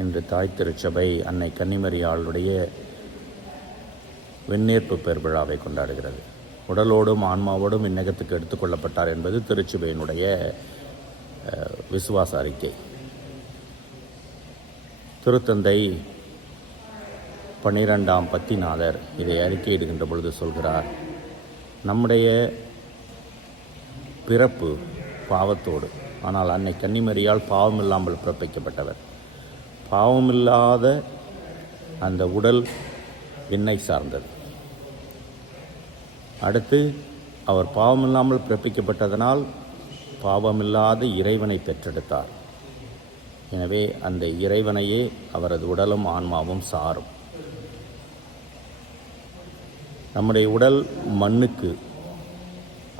இன்று தாய் திருச்சபை அன்னை கன்னிமரியாளுடைய வெண்ணேற்பு பெரு விழாவை கொண்டாடுகிறது. உடலோடும் ஆன்மாவோடும் இந்நகத்துக்கு எடுத்துக்கொள்ளப்பட்டார் என்பது திருச்சபையினுடைய விசுவாச அறிக்கை. திருத்தந்தை 12ஆம் பத்திநாதர் இதை அறிக்கையிடுகின்ற பொழுது சொல்கிறார், நம்முடைய பிறப்பு பாவத்தோடு, ஆனால் அன்னை கன்னிமரியால் பாவமில்லாமல் பிறப்பிக்கப்பட்டவர். பாவமில்லாத அந்த உடல் விண்ணை சார்ந்தது. அடுத்து அவர் பாவமில்லாமல் பிறப்பிக்கப்பட்டதனால் பாவமில்லாத இறைவனை பெற்றெடுத்தார். எனவே அந்த இறைவனையே அவரது உடலும் ஆன்மாவும் சாரும். நம்முடைய உடல் மண்ணுக்கு,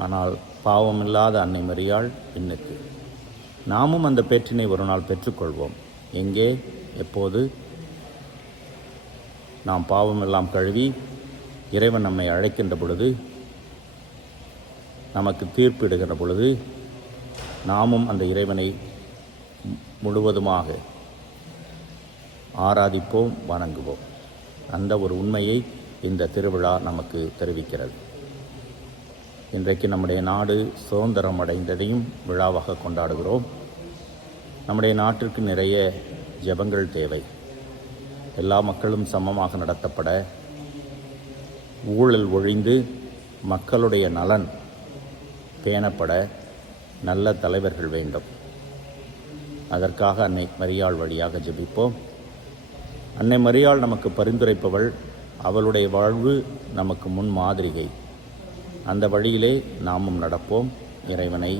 ஆனால் பாவமில்லாத அன்னை மரியாள் விண்ணுக்கு. நாமும் அந்த பேற்றினை ஒரு நாள் பெற்றுக்கொள்வோம். எங்கே, எப்போது? நாம் பாவமெல்லாம் கழுவி இறைவன் நம்மை அழைக்கின்ற பொழுது, நமக்கு தீர்ப்பிடுகின்ற பொழுது, நாமும் அந்த இறைவனை முழுவதுமாக ஆராதிப்போம், வணங்குவோம். அந்த ஒரு உண்மையை இந்த திருவிழா நமக்கு தெரிவிக்கிறது. இன்றைக்கு நம்முடைய நாடு சுதந்திரம் அடைந்ததையும் விழாவாக கொண்டாடுகிறோம். நம்முடைய நாட்டிற்கு நிறைய ஜெபங்கள் தேவை. எல்லா மக்களும் சமமாக நடத்தப்பட, ஊழல் ஒழிந்து மக்களுடைய நலன் பேணப்பட நல்ல தலைவர்கள் வேண்டும். அதற்காக அன்னை மரியாள் வழியாக ஜெபிப்போம். அன்னை மரியாள் நமக்கு பரிந்துரைப்பவள். அவளுடைய வாழ்வு நமக்கு முன் மாதிரிகை. அந்த வழியிலே நாமும் நடப்போம். இறைவனை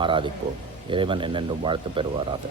ஆராதிப்போம். இறைவன் என்னென்றும் வாழ்த்து பெறுவாராக.